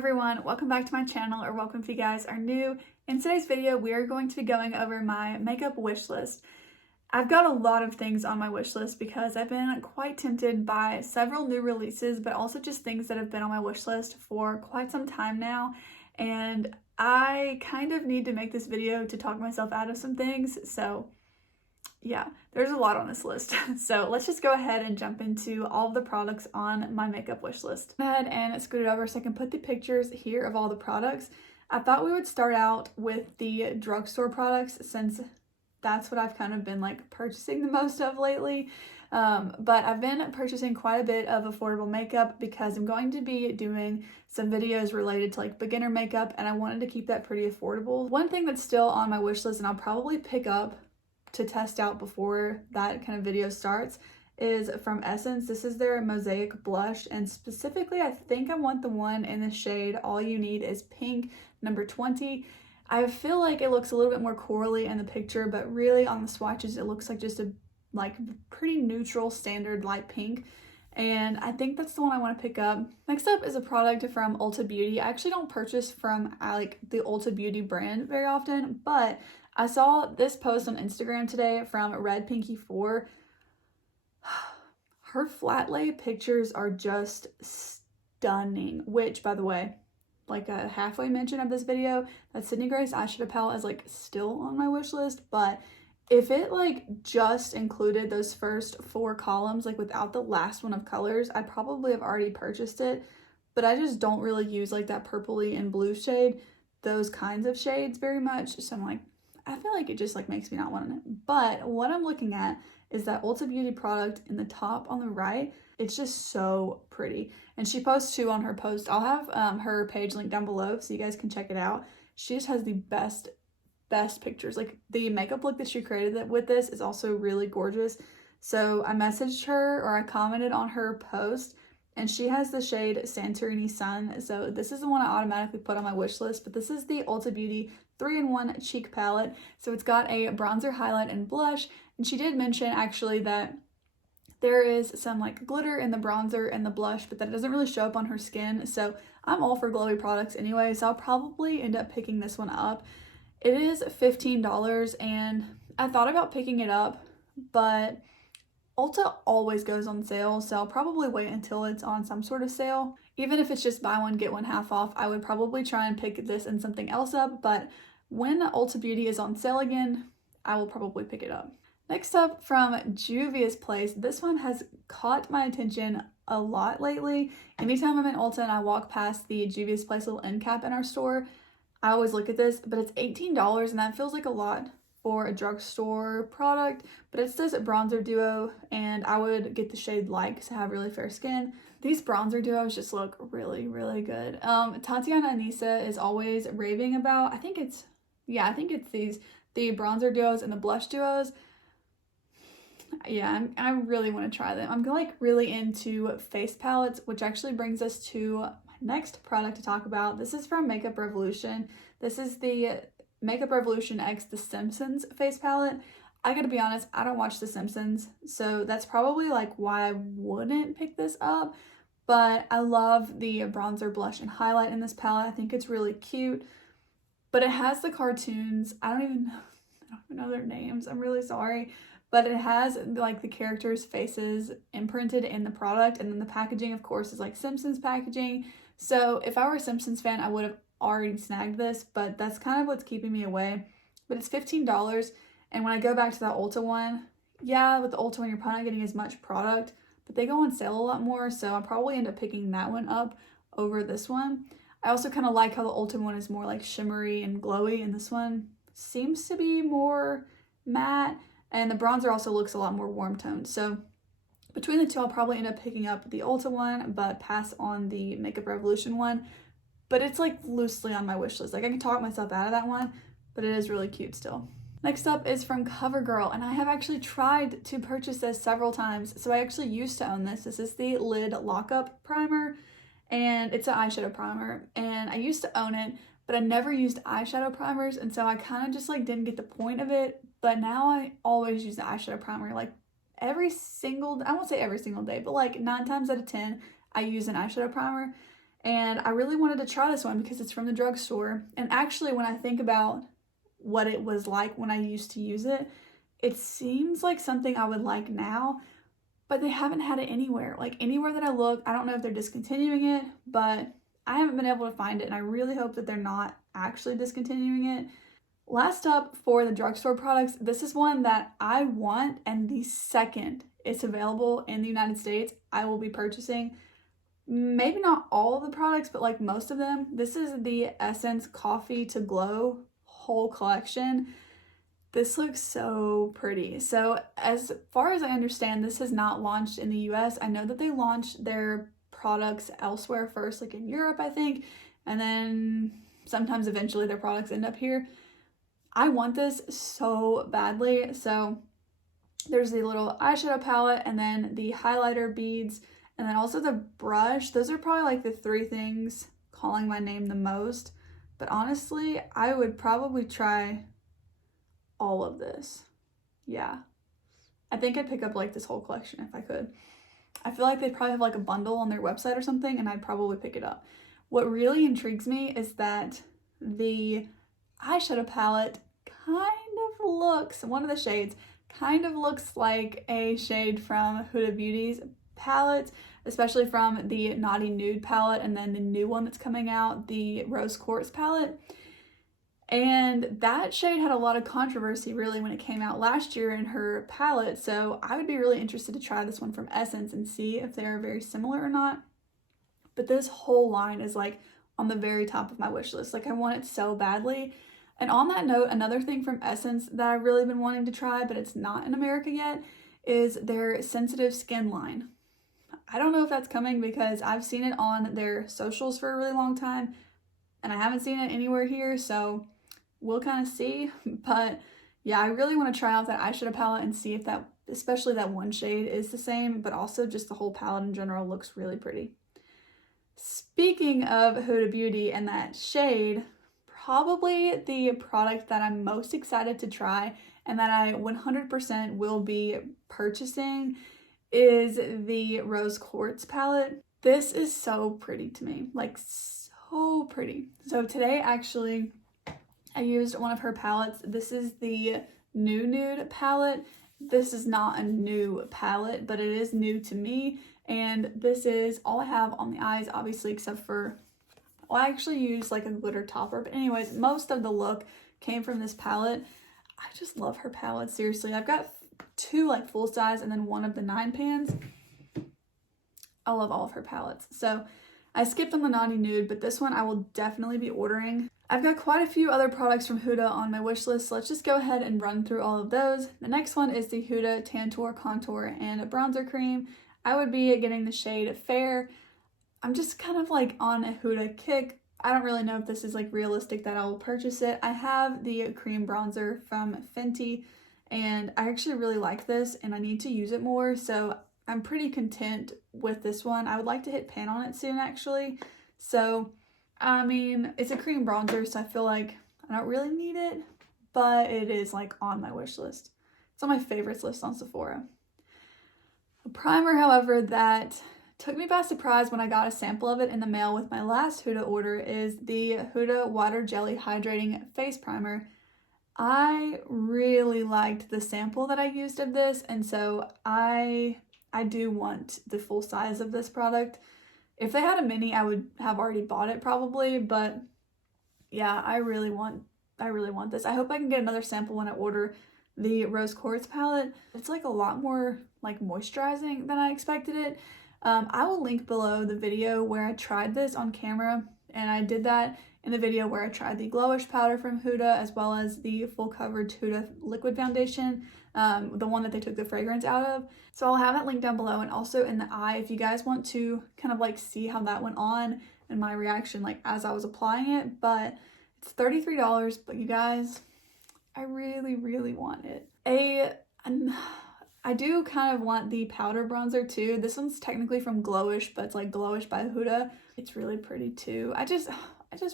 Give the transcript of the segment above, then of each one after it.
everyone, welcome back to my channel, or welcome if you guys are new. In today's video, we are going to be going over my makeup wish list. I've got a lot of things on my wish list because I've been quite tempted by several new releases, but also just things that have been on my wish list for quite some time now. And I kind of need to make this video to talk myself out of some things. So yeah, there's a lot on this list. So let's just go ahead and jump into all of the products on my makeup wish list. Go ahead and scoot it over so I can put the pictures here of all the products. I thought we would start out with the drugstore products since that's what I've kind of been like purchasing the most of lately. But I've been purchasing quite a bit of affordable makeup because I'm going to be doing some videos related to like beginner makeup, and I wanted to keep that pretty affordable. One thing that's still on my wish list and I'll probably pick up to test out before that kind of video starts is from Essence. This is their Mosaic Blush, and specifically I think I want the one in the shade All You Need Is Pink, number 20. I feel like it looks a little bit more corally in the picture, but really on the swatches it looks like just a pretty neutral standard light pink, and I think that's the one I want to pick up. Next up is a product from Ulta Beauty. I actually don't purchase from the Ulta Beauty brand very often, but I saw this post on Instagram today from Red Pinky 4. Her flat lay pictures are just stunning, which, by the way, like a halfway mention of this video, that Sydney Grace eyeshadow palette is like still on my wish list, but if it like just included those first 4 columns, like without the last one of colors, I probably have already purchased it, but I just don't really use like that purpley and blue shade, those kinds of shades very much, so I'm like, I feel like it just like makes me not want it. But what I'm looking at is that Ulta Beauty product in the top on the right. It's just so pretty. And she posts 2 on her post. I'll have her page linked down below so you guys can check it out. She just has the best pictures. Like the makeup look that she created with this is also really gorgeous. So I messaged her, or I commented on her post, and she has the shade Santorini Sun. So this is the one I automatically put on my wish list, but this is the Ulta Beauty 3-in-1 cheek palette. So it's got a bronzer, highlight, and blush. And she did mention actually that there is some like glitter in the bronzer and the blush, but that doesn't really show up on her skin. So I'm all for glowy products anyway, so I'll probably end up picking this one up. It is $15, and I thought about picking it up, but Ulta always goes on sale, so I'll probably wait until it's on some sort of sale. Even if it's just buy one, get one half off, I would probably try and pick this and something else up, but when Ulta Beauty is on sale again, I will probably pick it up. Next up, from Juvia's Place, this one has caught my attention a lot lately. Anytime I'm in Ulta and I walk past the Juvia's Place little end cap in our store, I always look at this, but it's $18, and that feels like a lot for a drugstore product, but it says bronzer duo, and I would get the shade Light because I have really fair skin. These bronzer duos just look really, really good. Tatiana Anissa is always raving about, I think it's the bronzer duos and the blush duos. Yeah, I really want to try them. I'm like really into face palettes, which actually brings us to my next product to talk about. This is from Makeup Revolution. This is the Makeup Revolution X The Simpsons face palette. I gotta be honest, I don't watch The Simpsons, so that's probably like why I wouldn't pick this up, but I love the bronzer, blush, and highlight in this palette. I think it's really cute, but it has the cartoons. I don't even know their names. I'm really sorry, but it has like the characters' faces imprinted in the product, and then the packaging, of course, is like Simpsons packaging. So if I were a Simpsons fan, I would have already snagged this, but that's kind of what's keeping me away. But it's $15, and when I go back to that Ulta one, yeah, with the Ulta one you're probably not getting as much product, but they go on sale a lot more, so I'll probably end up picking that one up over this one. I also kind of like how the Ulta one is more like shimmery and glowy, and this one seems to be more matte, and the bronzer also looks a lot more warm toned. So between the two, I'll probably end up picking up the Ulta one, but pass on the Makeup Revolution one. But it's like loosely on my wish list. Like I can talk myself out of that one, but it is really cute still. Next up is from CoverGirl, and I have actually tried to purchase this several times. So I actually used to own this. This is the Lid Lockup Primer, and it's an eyeshadow primer. And I used to own it, but I never used eyeshadow primers, and so I kind of just like didn't get the point of it. But now I always use the eyeshadow primer, like I won't say every single day, but like 9 times out of 10, I use an eyeshadow primer. And I really wanted to try this one because it's from the drugstore. And actually, when I think about what it was like when I used to use it, it seems like something I would like now, but they haven't had it anywhere. Like anywhere that I look, I don't know if they're discontinuing it, but I haven't been able to find it, and I really hope that they're not actually discontinuing it. Last up for the drugstore products, this is one that I want, and the second it's available in the United States, I will be purchasing. Maybe not all of the products, but like most of them. This is the Essence Coffee to Glow whole collection. This looks so pretty. So as far as I understand, this has not launched in the US. I know that they launched their products elsewhere first, like in Europe, I think, and then sometimes eventually their products end up here. I want this so badly. So there's the little eyeshadow palette, and then the highlighter beads, and then also the brush. Those are probably like the three things calling my name the most. But honestly, I would probably try all of this. Yeah. I think I'd pick up like this whole collection if I could. I feel like they'd probably have like a bundle on their website or something, and I'd probably pick it up. What really intrigues me is that the eyeshadow palette kind of looks, one of the shades kind of looks like a shade from Huda Beauty's palette, especially from the Naughty Nude palette, and then the new one that's coming out, the Rose Quartz palette. And that shade had a lot of controversy really when it came out last year in her palette, so I would be really interested to try this one from Essence and see if they are very similar or not. But this whole line is like on the very top of my wish list. Like I want it so badly. And on that note, another thing from Essence that I've really been wanting to try, but it's not in America yet, is their sensitive skin line. I don't know if that's coming because I've seen it on their socials for a really long time and I haven't seen it anywhere here, so we'll kind of see. But yeah, I really want to try out that eyeshadow palette and see if that, especially that one shade, is the same, but also just the whole palette in general looks really pretty. Speaking of Huda Beauty and that shade, probably the product that I'm most excited to try and that I 100% will be purchasing is the Rose Quartz palette. This is so pretty to me, like so pretty. So today actually I used one of her palettes. This is the Nude Palette. This is not a new palette, but it is new to me, and this is all I have on the eyes, obviously, except for, well, I actually used like a glitter topper, but anyways, most of the look came from this palette. I just love her palette, seriously. I've got two like full size and then one of the 9 pans. I love all of her palettes. So I skipped on the Naughty Nude, but this one I will definitely be ordering. I've got quite a few other products from Huda on my wish list, so let's just go ahead and run through all of those. The next one is the Huda Tantour Contour and Bronzer Cream. I would be getting the shade Fair. I'm just kind of like on a Huda kick. I don't really know if this is like realistic that I will purchase it. I have the cream bronzer from Fenty, and I actually really like this and I need to use it more, so I'm pretty content with this one. I would like to hit pan on it soon actually. So I mean, it's a cream bronzer, so I feel like I don't really need it, but it is like on my wish list. It's on my favorites list on Sephora. A primer, however, that took me by surprise when I got a sample of it in the mail with my last Huda order is the Huda Water Jelly Hydrating Face Primer. I really liked the sample that I used of this, and so I do want the full size of this product. If they had a mini, I would have already bought it probably, but yeah, I really want this. I hope I can get another sample when I order the Rose Quartz palette. It's like a lot more like moisturizing than I expected it. I will link below the video where I tried this on camera, and I did that in the video where I tried the Glowish powder from Huda as well as the full coverage Huda liquid foundation, the one that they took the fragrance out of. So I'll have that link down below, and also in the eye if you guys want to kind of like see how that went on and my reaction like as I was applying it. But it's $33, but you guys, I really want it. I do kind of want the powder bronzer too. This one's technically from Glowish, but it's like Glowish by Huda. It's really pretty too. I just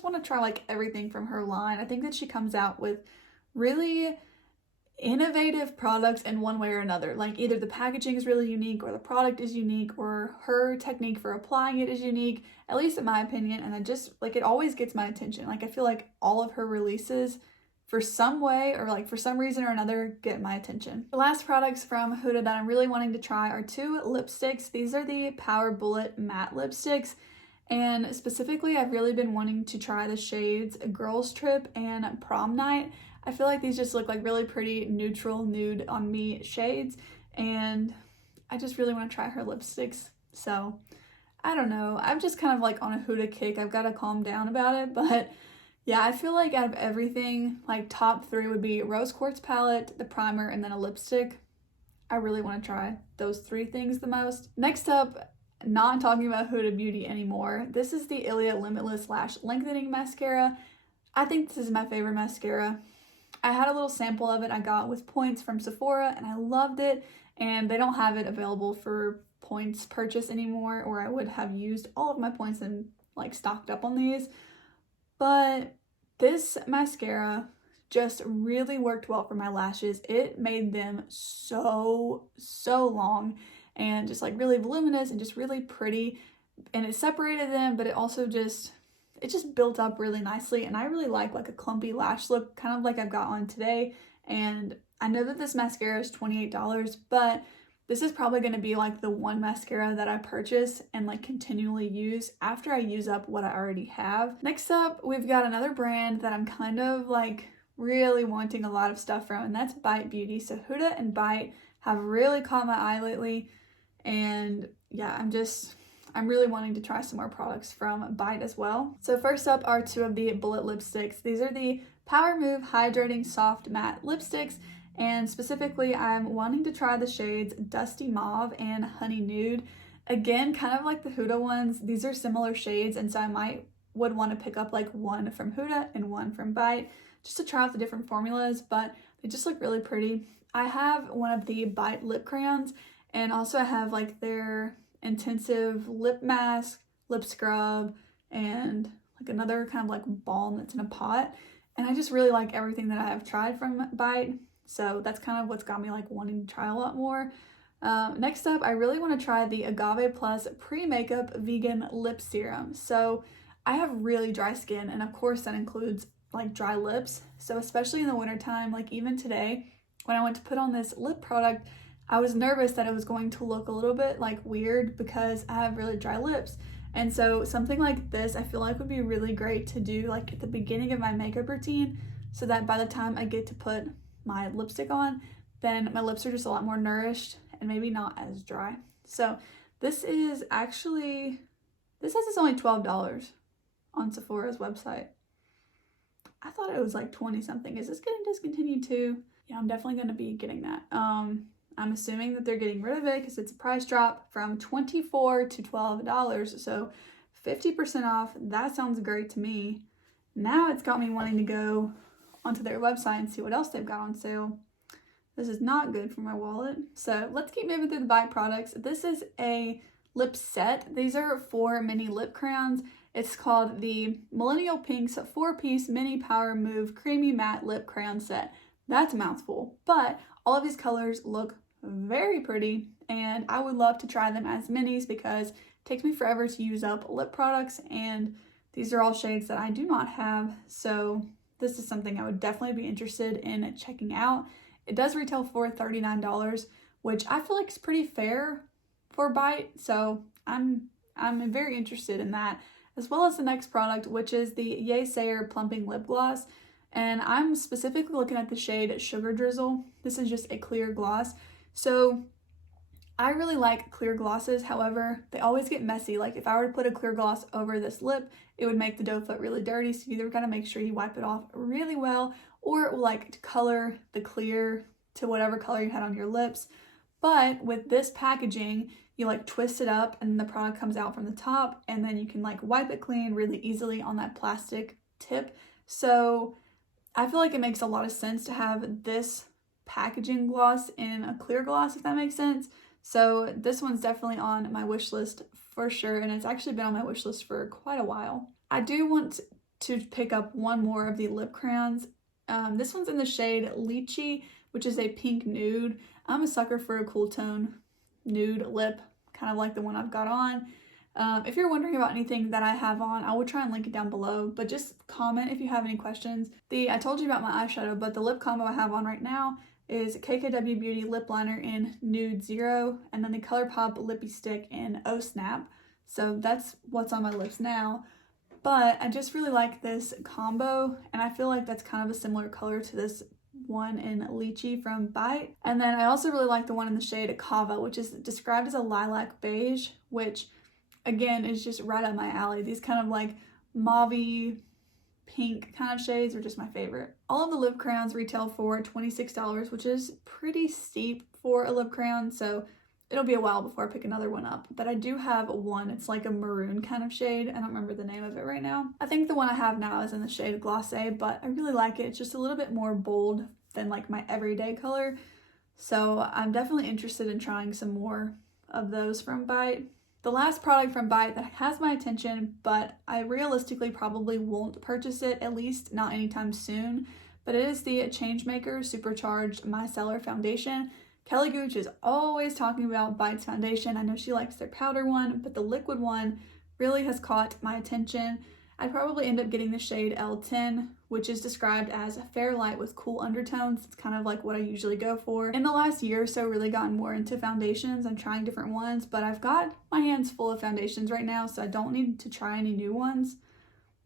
want to try like everything from her line. I think that she comes out with really innovative products in one way or another. Like either the packaging is really unique or the product is unique or her technique for applying it is unique, at least in my opinion. And I just like, it always gets my attention. Like I feel like all of her releases for some way or like for some reason or another get my attention. The last products from Huda that I'm really wanting to try are 2 lipsticks. These are the Power Bullet matte lipsticks. And specifically, I've really been wanting to try the shades Girls Trip and Prom Night. I feel like these just look like really pretty neutral nude on me shades, and I just really want to try her lipsticks. So I don't know, I'm just kind of like on a Huda kick. I've got to calm down about it, but yeah, I feel like out of everything, like top 3 would be Rose Quartz palette, the primer, and then a lipstick. I really want to try those 3 things the most. Next up, not talking about Huda Beauty anymore. This is the Ilia Limitless Lash Lengthening Mascara. I think this is my favorite mascara. I had a little sample of it I got with points from Sephora and I loved it, and they don't have it available for points purchase anymore, or I would have used all of my points and like stocked up on these. But this mascara just really worked well for my lashes. It made them so long and just like really voluminous and just really pretty, and it separated them, but it also just built up really nicely. And I really like a clumpy lash look, kind of like I've got on today. And I know that this mascara is $28, but this is probably going to be like the one mascara that I purchase and like continually use after I use up what I already have. Next up, we've got another brand that I'm kind of like really wanting a lot of stuff from, and that's Bite Beauty. So Huda and Bite have really caught my eye lately, and yeah, I'm really wanting to try some more products from Bite as well. So first up are 2 of the bullet lipsticks. These are the Power Move Hydrating Soft Matte Lipsticks, and specifically I'm wanting to try the shades Dusty Mauve and Honey Nude. Again, kind of like the Huda ones, these are similar shades, and so I would want to pick up like one from Huda and one from Bite just to try out the different formulas, but they just look really pretty. I have one of the Bite lip crayons, and also I have like their intensive lip mask, lip scrub, and like another kind of like balm that's in a pot. And I just really like everything that I have tried from Bite. So that's kind of what's got me like wanting to try a lot more. Next up, I really want to try the Agave Plus Pre-Makeup Vegan Lip Serum. So I have really dry skin, and of course that includes like dry lips. So especially in the wintertime, like even today, when I went to put on this lip product, I was nervous that it was going to look a little bit like weird because I have really dry lips. And so something like this I feel like would be really great to do like at the beginning of my makeup routine, so that by the time I get to put my lipstick on, then my lips are just a lot more nourished and maybe not as dry. So this is actually, this says it's only $12 on Sephora's website. I thought it was like 20 something. Is this getting discontinued too? Yeah, I'm definitely going to be getting that. I'm assuming that they're getting rid of it because it's a price drop from $24 to $12. So 50% off. That sounds great to me. Now it's got me wanting to go onto their website and see what else they've got on sale. This is not good for my wallet. So let's keep moving through the Bite products. This is a lip set. These are 4 mini lip crayons. It's called the Millennial Pinks 4-piece mini Power Move Creamy Matte Lip Crayon Set. That's a mouthful, but all of these colors look very pretty, and I would love to try them as minis because it takes me forever to use up lip products, and these are all shades that I do not have. So this is something I would definitely be interested in checking out. It does retail for $39, which I feel like is pretty fair for Bite, so I'm very interested in that, as well as the next product, which is the Yaysayer Plumping Lip Gloss. And I'm specifically looking at the shade Sugar Drizzle. This is just a clear gloss. So I really like clear glosses. However, they always get messy. Like if I were to put a clear gloss over this lip, it would make the dough foot really dirty. So you either gotta make sure you wipe it off really well, or it will like color the clear to whatever color you had on your lips. But with this packaging, you like twist it up and the product comes out from the top, and then you can like wipe it clean really easily on that plastic tip. So I feel like it makes a lot of sense to have this packaging gloss in a clear gloss, if that makes sense. So this one's definitely on my wish list for sure, and it's actually been on my wish list for quite a while. I do want to pick up one more of the lip crayons. This one's in the shade Lychee. which is a pink nude. I'm a sucker for a cool tone nude lip, kind of like the one I've got on. If you're wondering about anything that I have on, I will try and link it down below, but just comment if you have any questions. I told you about my eyeshadow, but the lip combo I have on right now is KKW Beauty Lip Liner in Nude 0, and then the ColourPop Lippy Stick in Oh Snap. So that's what's on my lips now. But I just really like this combo, and I feel like that's kind of a similar color to this one in Lychee from Bite. And then I also really like the one in the shade Cava, which is described as a lilac beige, which again is just right up my alley. These kind of like mauve pink kind of shades are just my favorite. All of the lip crayons retail for $26, which is pretty steep for a lip crayon, so it'll be a while before I pick another one up. But I do have one. It's like a maroon kind of shade. I don't remember the name of it right now. I think the one I have now is in the shade Glacé, but I really like it. It's just a little bit more bold than like my everyday color. So I'm definitely interested in trying some more of those from Bite. The last product from Bite that has my attention, but I realistically probably won't purchase it, at least not anytime soon, but it is the Changemaker Supercharged Micellar Foundation. Kelly Gooch is always talking about Bite's foundation. I know she likes their powder one, but the liquid one really has caught my attention. I'd probably end up getting the shade L10, which is described as a fair light with cool undertones. It's kind of like what I usually go for. In the last year or so, really gotten more into foundations. I'm trying different ones, but I've got my hands full of foundations right now, so I don't need to try any new ones,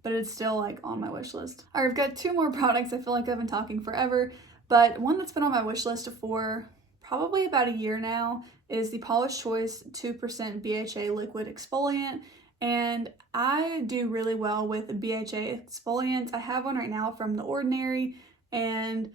but it's still like on my wish list. All right, I've got two more products. I feel like I've been talking forever, but one that's been on my wish list for probably about a year now is the Paula's Choice 2% BHA Liquid Exfoliant. And I do really well with BHA exfoliants. I have one right now from The Ordinary, and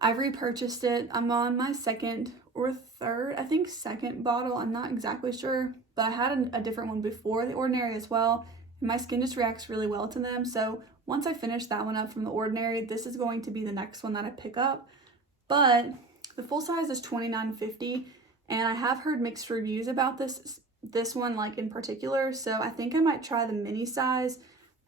I've repurchased it. I'm on my second or third, I think second bottle. I'm not exactly sure, but I had a different one before The Ordinary as well. And my skin just reacts really well to them. So once I finish that one up from The Ordinary, this is going to be the next one that I pick up. But the full size is $29.50, and I have heard mixed reviews about this one like in particular, so I think I might try the mini size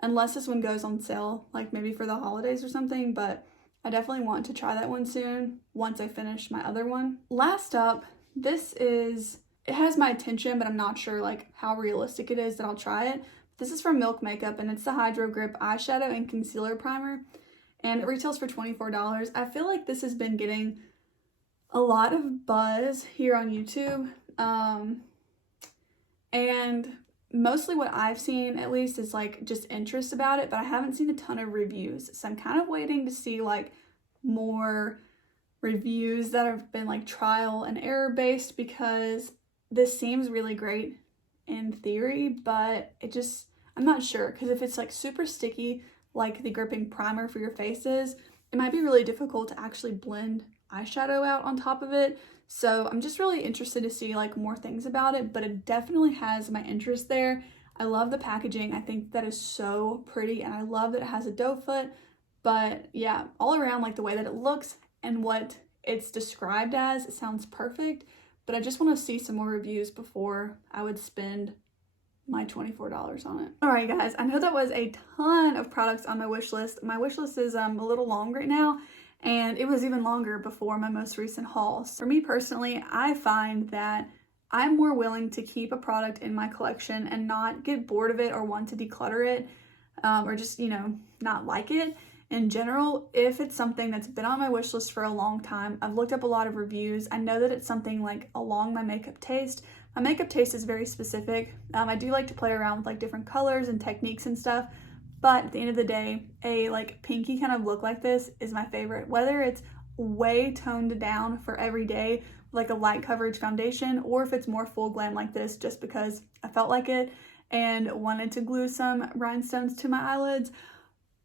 unless this one goes on sale, like maybe for the holidays or something, but I definitely want to try that one soon once I finish my other one. Last up, it has my attention, but I'm not sure like how realistic it is that I'll try it. This is from Milk Makeup, and it's the Hydrogrip Eyeshadow and Concealer Primer, and it retails for $24. I feel like this has been getting a lot of buzz here on YouTube, and mostly what I've seen at least is like just interest about it, but I haven't seen a ton of reviews, so I'm kind of waiting to see like more reviews that have been like trial and error based, because this seems really great in theory, but I'm not sure, because if it's like super sticky like the gripping primer for your face is, it might be really difficult to actually blend eyeshadow out on top of it. So I'm just really interested to see like more things about it, but it definitely has my interest there. I love the packaging. I think that is so pretty, and I love that it has a doe foot. But yeah, all around, like the way that it looks and what it's described as, it sounds perfect, but I just want to see some more reviews before I would spend my $24 on it. Alright guys, I know that was a ton of products on my wish list. My wish list is a little long right now, and it was even longer before my most recent haul. So for me personally, I find that I'm more willing to keep a product in my collection and not get bored of it or want to declutter it, or just, not like it. In general, if it's something that's been on my wish list for a long time, I've looked up a lot of reviews, I know that it's something like along my makeup taste. My makeup taste is very specific. I do like to play around with like different colors and techniques and stuff, but at the end of the day, a like pinky kind of look like this is my favorite. Whether it's way toned down for every day, like a light coverage foundation, or if it's more full glam like this just because I felt like it and wanted to glue some rhinestones to my eyelids.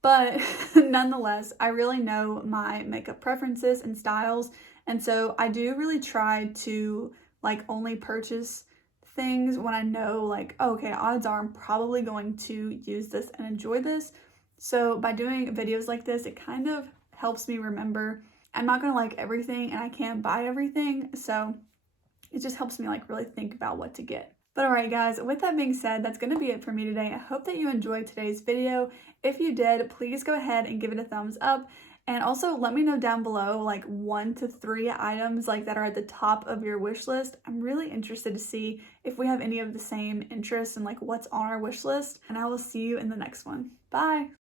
But nonetheless, I really know my makeup preferences and styles, and so I do really try to like only purchase things when I know like, oh, okay, odds are I'm probably going to use this and enjoy this. So by doing videos like this, it kind of helps me remember I'm not gonna like everything and I can't buy everything, so it just helps me like really think about what to get. But alright guys, with that being said, that's going to be it for me today. I hope that you enjoyed today's video. If you did, please go ahead and give it a thumbs up. And also let me know down below like 1 to 3 items like that are at the top of your wish list. I'm really interested to see if we have any of the same interests and like what's on our wish list. And I will see you in the next one. Bye!